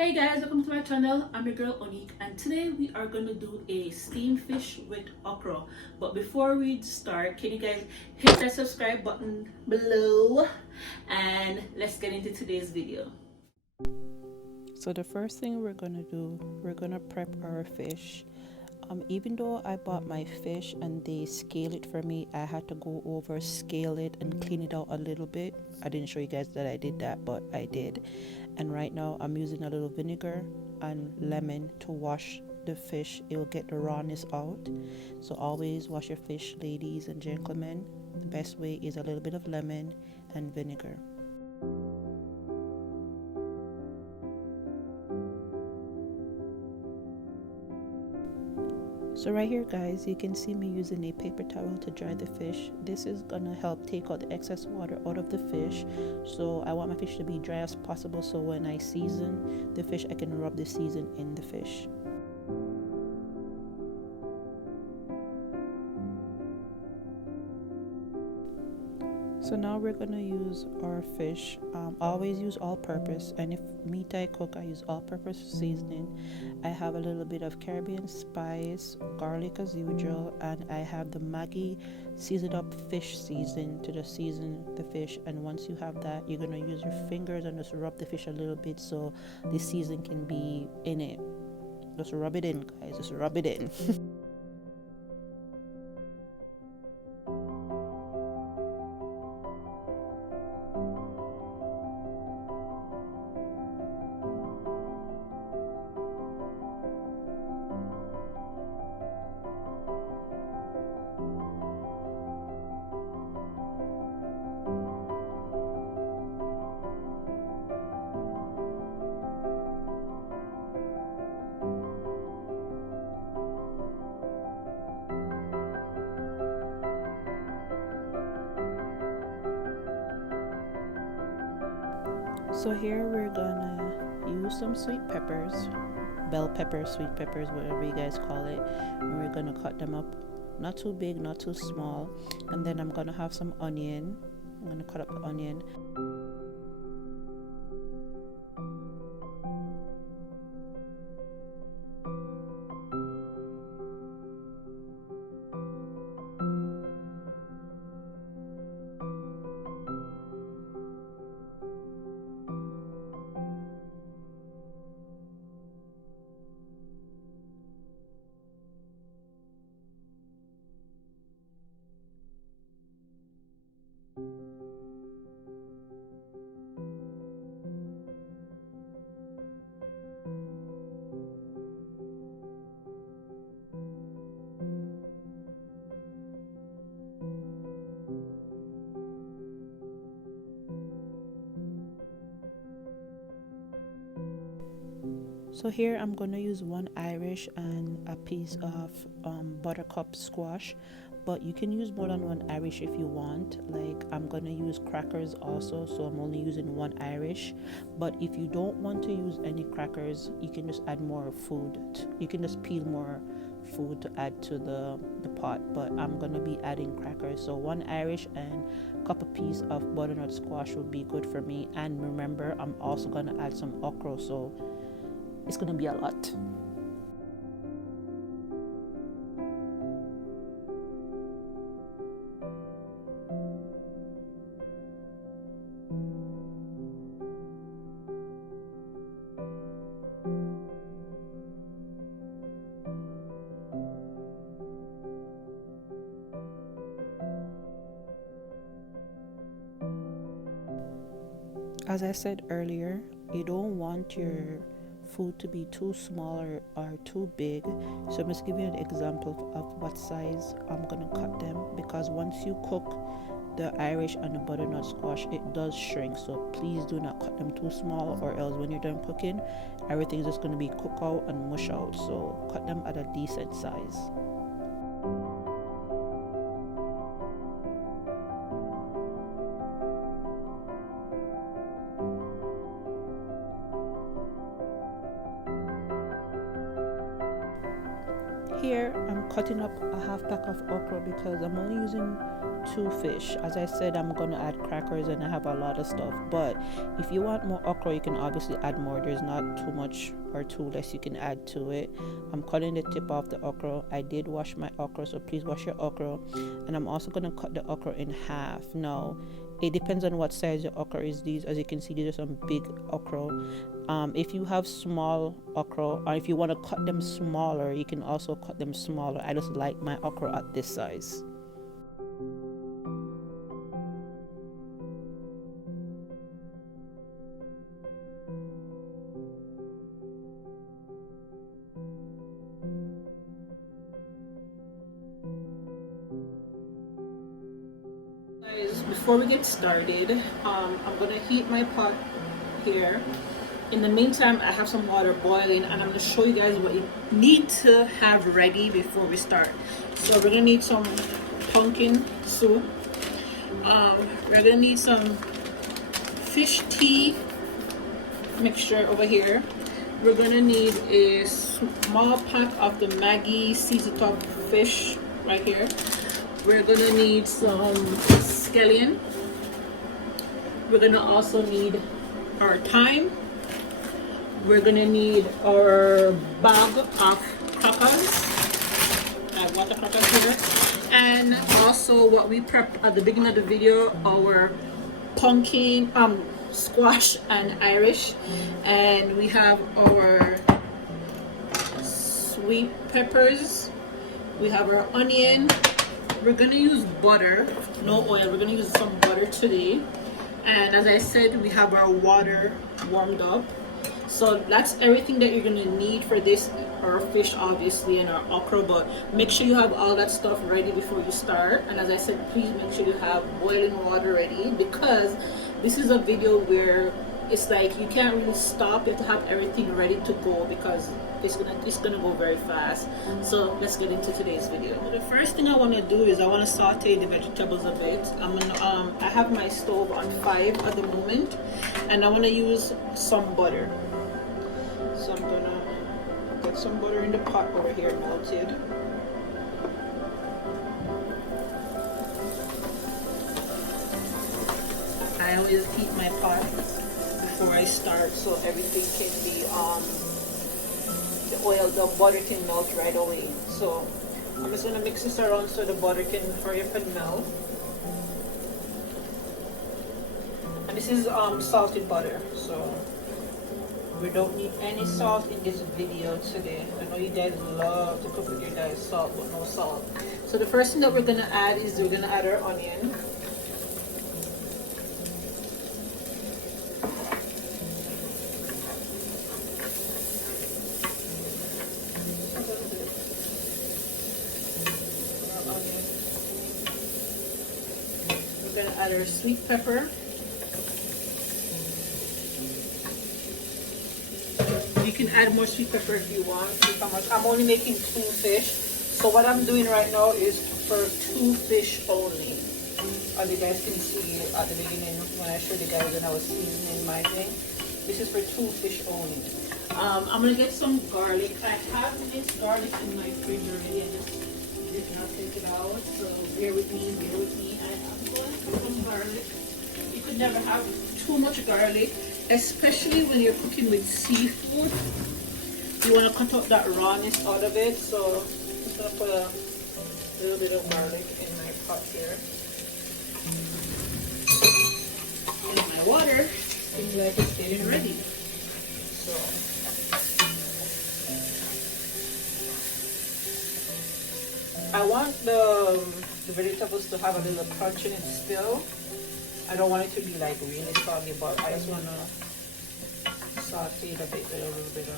Hey guys, welcome to my channel. I'm your girl Onique, and today we are going to do a steamed fish with okra. But before we start, can you guys hit that subscribe button below and let's get into today's video. So the first thing we're gonna do, we're gonna prep our fish. Even though I bought my fish and they scale it for me, I had to go over, scale it, and clean it out a little bit. I didn't show you guys that I did that, but I did. And right now I'm using a little vinegar and lemon to wash the fish. It will get the rawness out. So always wash your fish, ladies and gentlemen. The best way is a little bit of lemon and vinegar. So right here guys, you can see me using a paper towel to dry the fish. This is gonna help take out the excess water out of the fish. So I want my fish to be dry as possible, so when I season the fish, I can rub the season in the fish. So now we're gonna use our fish. Always use all-purpose, and if meat I cook, I use all-purpose seasoning. I have a little bit of Caribbean spice, garlic as usual, and I have the Maggi seasoned up fish season to just season the fish. And once you have that, you're gonna use your fingers and just rub the fish a little bit so the season can be in it. Just rub it in, guys. Just rub it in. So here we're gonna use some sweet peppers, bell peppers, sweet peppers, whatever you guys call it, and we're gonna cut them up, not too big, not too small. And then I'm gonna have some onion. I'm gonna cut up the onion. So here I'm gonna use one Irish and a piece of buttercup squash, but you can use more than one Irish if you want. Like I'm gonna use crackers also, so I'm only using one Irish. But if you don't want to use any crackers, you can just add more food. You can just peel more food to add to the pot, but I'm gonna be adding crackers. So one Irish and a couple piece of butternut squash would be good for me. And remember, I'm also gonna add some okra, so it's gonna be a lot. As I said earlier, you don't want your food to be too small or too big. So I'm just giving you an example of what size I'm gonna cut them, because once you cook the Irish and the butternut squash, it does shrink. So please do not cut them too small, or else when you're done cooking, everything's just gonna be cook out and mush out. So cut them at a decent size. Here I'm cutting up a half pack of okra because I'm only using two fish. As I said, I'm gonna add crackers and I have a lot of stuff, but if you want more okra, you can obviously add more. There's not too much or too less you can add to it. I'm cutting the tip off the okra. I did wash my okra, so please wash your okra. And I'm also gonna cut the okra in half. Now it depends on what size your okra is. These, as you can see, these are some big okra. If you have small okra, or if you want to cut them smaller, you can also cut them smaller. I just like my okra at this size. Before we get started, I'm gonna heat my pot here. In the meantime, I have some water boiling and I'm gonna show you guys what you need to have ready before we start. So we're gonna need some pumpkin soup. We're gonna need some fish tea mixture over here. We're gonna need a small pack of the Maggi seasoned up fish right here. We're gonna need some scallion. We're gonna also need our thyme. We're gonna need our bag of crackers. I have water crackers here. And also what we prepped at the beginning of the video, our pumpkin, squash and Irish. And we have our sweet peppers. We have our onion. We're gonna use butter, no oil. We're gonna use some butter today. And as I said, we have our water warmed up. So that's everything that you're gonna need for this, our fish obviously, and our okra, but make sure you have all that stuff ready before you start. And as I said, please make sure you have boiling water ready, because this is a video where it's like you can't really stop. You have to have everything ready to go because it's gonna go very fast. So let's get into today's video. So the first thing I want to do is I want to saute the vegetables a bit. I have my stove on 5 at the moment, and I want to use some butter. So I'm gonna get some butter in the pot over here, melted. I always heat my pot before I start so everything can be the butter can melt right away. So I'm just gonna mix this around so the butter can hurry up and melt. And this is salted butter, so we don't need any salt in this video today. I know you guys love to cook with your guys' salt, but no salt. So the first thing that we're gonna add is we're gonna add our onion. We're gonna add our sweet pepper. You can add more sweet pepper if you want. I'm only making 2 fish. So what I'm doing right now is for 2 fish only. As you guys can see at the beginning when I showed you guys when I was seasoning my thing. This is for 2 fish only. I'm gonna get some garlic. I have minced garlic in my fridge already. I just did not take it out. So bear with me, bear with me. I am going for some garlic. You could never have too much garlic, especially when you're cooking with seafood. You want to cut out that rawness out of it. So I'm just going to put a little bit of garlic in my pot here. And my water seems like it's getting ready. So I want the vegetables to have a little crunch in it still. I don't want it to be like really soggy, but I just want to saute it a bit with a little bit of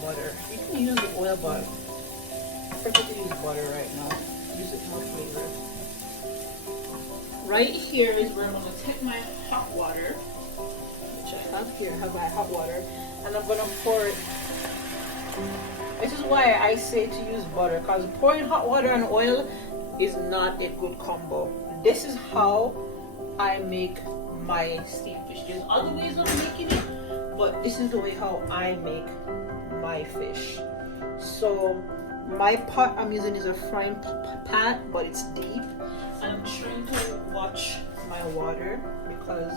butter. You can use oil, but I prefer to use butter right now. Use it more flavor. Right here is where I'm going to take my hot water, which I have here. I have my hot water, and I'm going to pour it. This is why I say to use butter, because pouring hot water and oil is not a good combo. This is how I make my steamed fish. There's other ways of making it, but this is the way how I make my fish. So My pot I'm using is a frying pan, but it's deep, and I'm trying to watch my water because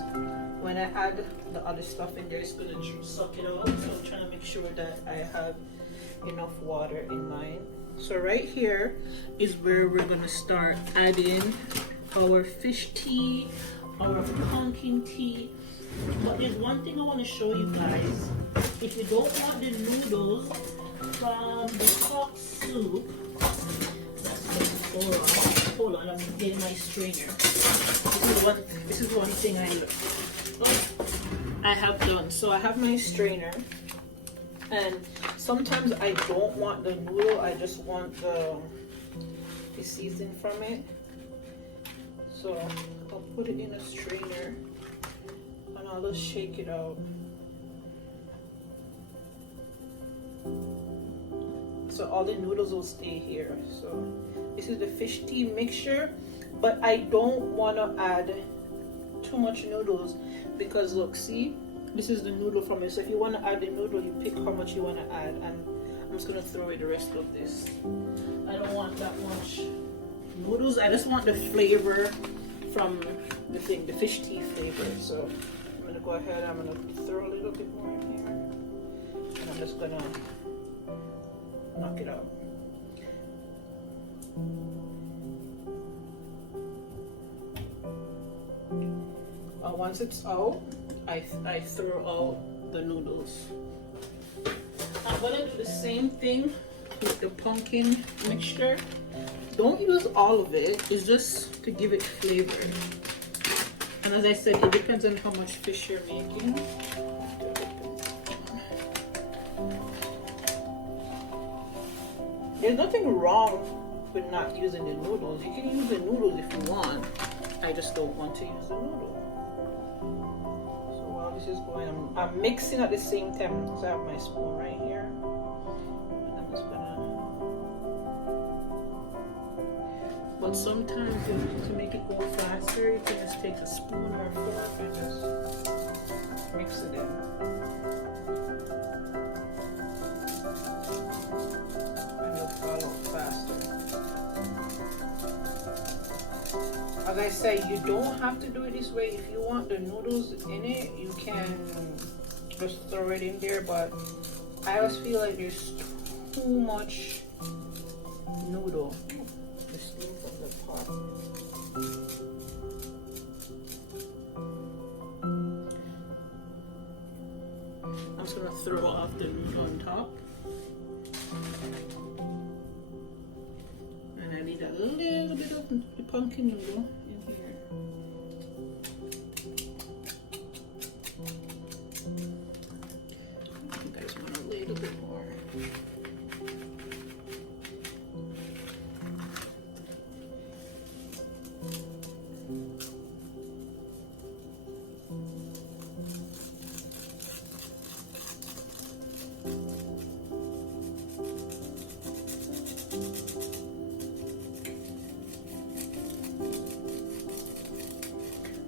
when I add the other stuff in there, it's gonna suck it out. So I'm trying to make sure that I have enough water in mine. So right here is where we're gonna start adding our fish tea, our pumpkin tea. But there's one thing I want to show you guys. If you don't want the noodles from the cock soup, hold on, I'm getting my strainer. This is one thing I have done. So I have my strainer, and sometimes I don't want the noodle, I just want the seasoning from it. So I'll put it in a strainer and I'll just shake it out. So all the noodles will stay here. So this is the fish tea mixture, but I don't want to add too much noodles because look, see, this is the noodle from it. So if you want to add the noodle, you pick how much you want to add, and I'm just gonna throw away the rest of this. I don't want that much noodles. I just want the flavor from the thing, the fish tea flavor. So I'm gonna go ahead, I'm gonna throw a little bit more in here, and I'm just gonna knock it out. Once it's out, I throw out the noodles. I'm gonna do the same thing with the pumpkin mixture. Don't use all of it, it's just to give it flavor. And as I said, it depends on how much fish you're making. There's nothing wrong with not using the noodles. You can use the noodles if you want. I just don't want to use the noodle. So while this is going, I'm mixing at the same time. So I have my spoon right here. And I'm just gonna... But sometimes to make it go faster, you can just take a spoon or a fork and just mix it in. And it'll fall out faster. As I say, you don't have to do it this way. If you want the noodles in it, you can just throw it in there, but I always feel like there's too much noodle. The steam from the pot. I'm just gonna throw off the noodle on top. And I need a little bit of the pumpkin noodle in here. You guys want a little bit more.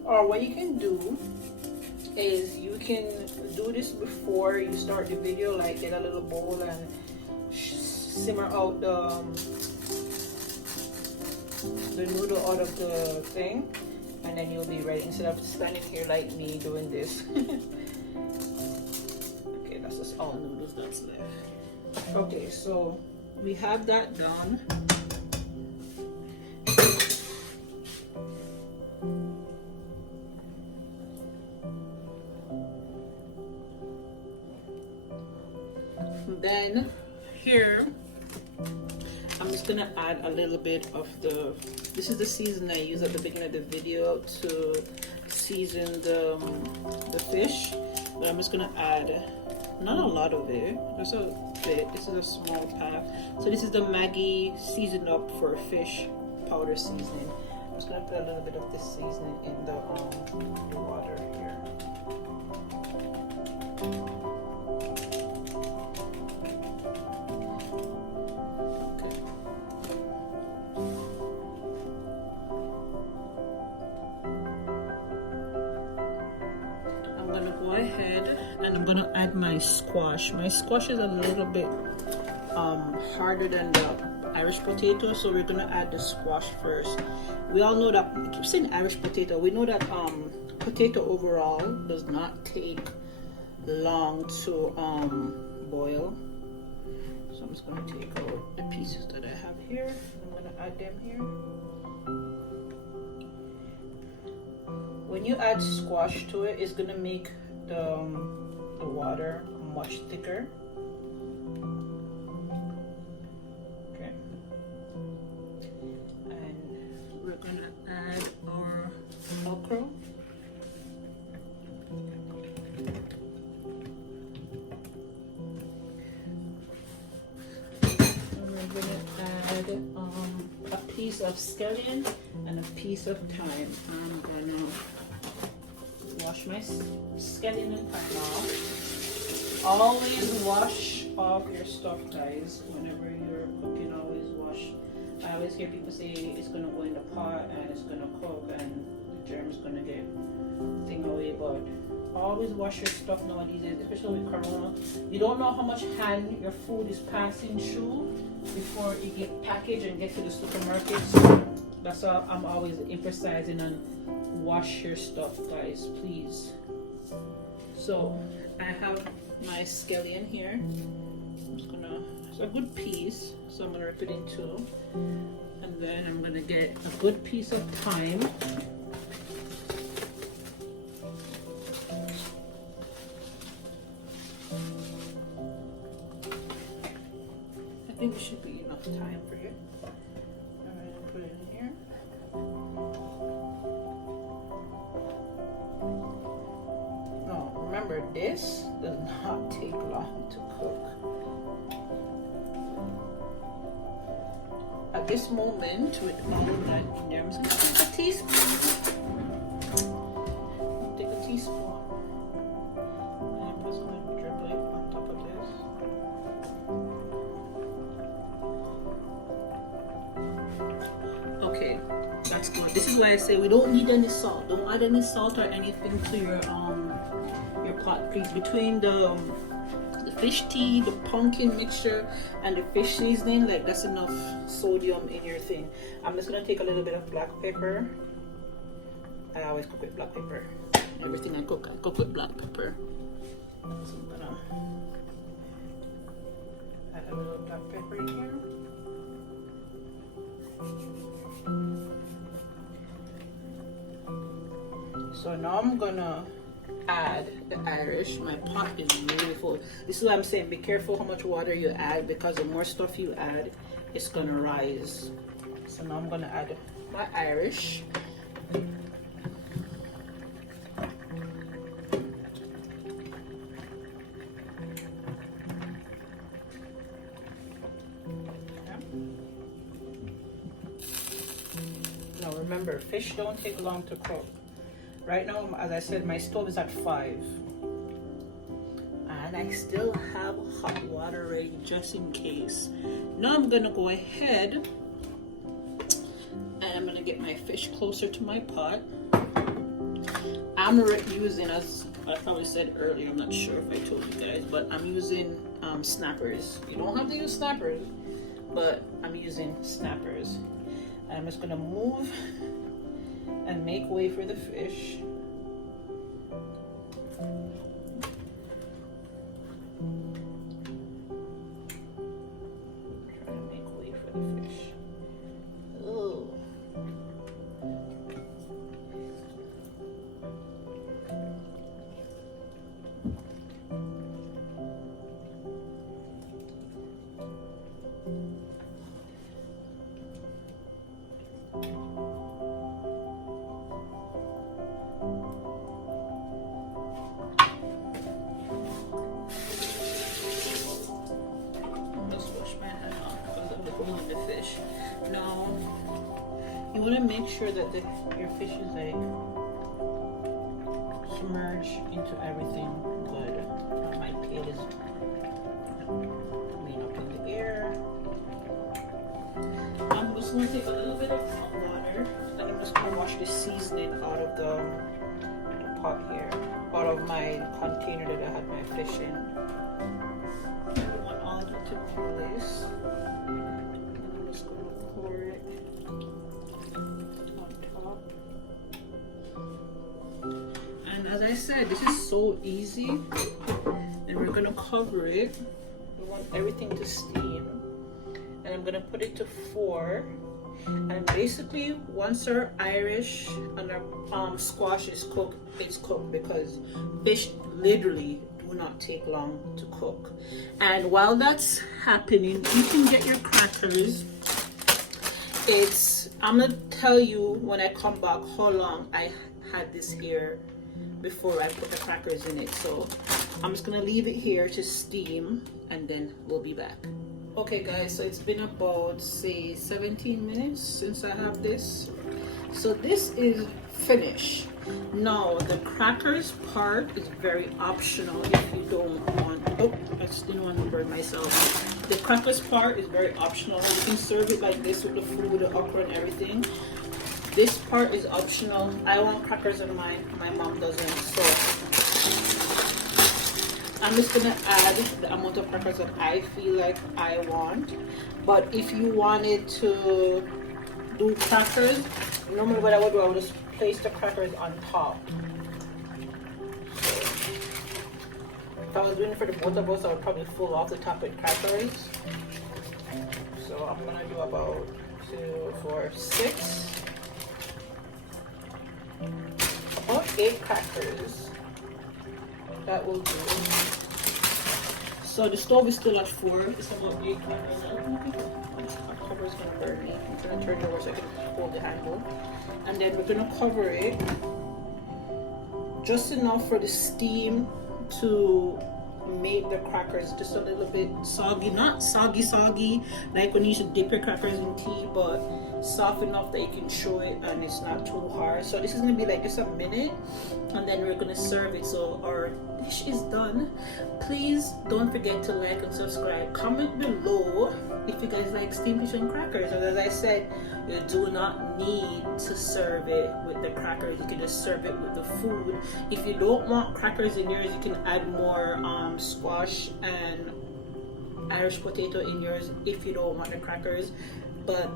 Or what you can do is you can do this before you start the video, like get a little bowl and simmer out the noodle out of the thing, and then you'll be ready instead of standing here like me doing this. Okay, that's just all noodles that's left. Okay, so we have that done. Then here I'm just gonna add a little bit of this is the season I use at the beginning of the video to season the fish, but I'm just gonna add not a lot of it, just a bit. This is a small pack. So this is the Maggi seasoned up for fish powder seasoning. I'm just gonna put a little bit of this seasoning in the water here. And I'm gonna add my squash. My squash is a little bit harder than the Irish potato, so we're gonna add the squash first. We all know that, I keep saying Irish potato, we know that potato overall does not take long to boil. So I'm just gonna take out the pieces that I have here. I'm gonna add them here. When you add squash to it, it's gonna make the water much thicker. Okay. And we're gonna add our okra. And we're gonna add a piece of scallion and a piece of thyme. I'm gonna wash my scallion and thyme off. Always wash off your stuff, guys. Whenever you're cooking, always wash. I always hear people say it's gonna go in the pot and it's gonna cook and the germs gonna get thing away, but always wash your stuff nowadays, especially with Corona. You don't know how much hand your food is passing through before it get packaged and get to the supermarkets. That's why I'm always emphasizing on wash your stuff, guys, please. So I have my scallion here. I'm just gonna, it's a good piece, so I'm gonna rip it in two, and then I'm gonna get a good piece of thyme. I think it should be enough thyme for you. I'm gonna put it in here. Remember, this does not take long to cook. At this moment, with all of that in there, I'm just going to take a teaspoon. Take a teaspoon. And I'm just going to dribble it on top of this. Okay, that's good. This is why I say we don't need any salt. Don't add any salt or anything to your pot, please. Between the fish tea, the pumpkin mixture, and the fish seasoning, like, that's enough sodium in your thing. I'm just gonna take a little bit of black pepper. I always cook with black pepper. Everything I cook with black pepper. So I'm gonna add a little black pepper in here. So now I'm gonna add the Irish. My pot is really full. This is what I'm saying, be careful how much water you add, because the more stuff you add, it's gonna rise. So now I'm gonna add my Irish. Now remember, fish don't take long to cook. Right now, as I said, my stove is at 5. And I still have hot water ready just in case. Now I'm gonna go ahead and I'm gonna get my fish closer to my pot. I'm using, as I probably said earlier, I'm not sure if I told you guys, but I'm using snappers. You don't have to use snappers, but I'm using snappers. And I'm just gonna move and make way for the fish. Try to make way for the fish. Oh. Now, you want to make sure that your fish is like submerged into everything good. My pail is coming up in the air. I'm just going to take a little bit of hot water and I'm just going to wash the seasoning out of the pot here, out of my container that I had my fish in. I want all of it to release. said, this is so easy. And we're gonna cover it. We want everything to steam. And I'm gonna put it to 4. And basically, once our Irish and our squash is cooked, it's cooked, because fish literally do not take long to cook. And while that's happening, you can get your crackers. I'm gonna tell you when I come back how long I had this here before I put the crackers in it. So I'm just gonna leave it here to steam, and then we'll be back. Okay guys, so it's been about, say, 17 minutes since I have this. So this is finished. Now the crackers part is very optional if you don't want, oh, I just didn't want to burn myself. The crackers part is very optional. You can serve it like this with the food, with the okra and everything. This part is optional. I want crackers in mine, my mom doesn't, so I'm just gonna add the amount of crackers that I feel like I want. But if you wanted to do crackers, normally what I would do, I would just place the crackers on top. So if I was doing it for the both of us, I would probably fill off the top with crackers. So I'm gonna do about 2, 4, 6, about 8 crackers. That will do. So the stove is still at 4. It's about 8 crackers. Our cover is gonna burn me. I'm gonna turn it over so I can hold the handle. And then we're gonna cover it just enough for the steam to make the crackers just a little bit soggy, not soggy like when you used to dip your crackers in tea, but soft enough that you can show it and it's not too hard. So this is gonna be like just a minute, and then we're gonna serve it. So our dish is done. Please don't forget to like and subscribe. Comment below if you guys like steamed fish and crackers. And as I said, you do not need to serve it with the crackers. You can just serve it with the food. If you don't want crackers in yours, you can add more squash and Irish potato in yours if you don't want the crackers. But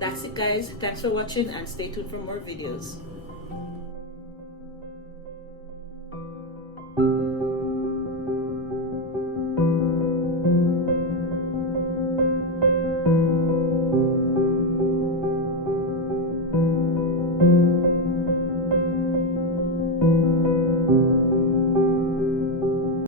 that's it guys. Thanks for watching and stay tuned for more videos.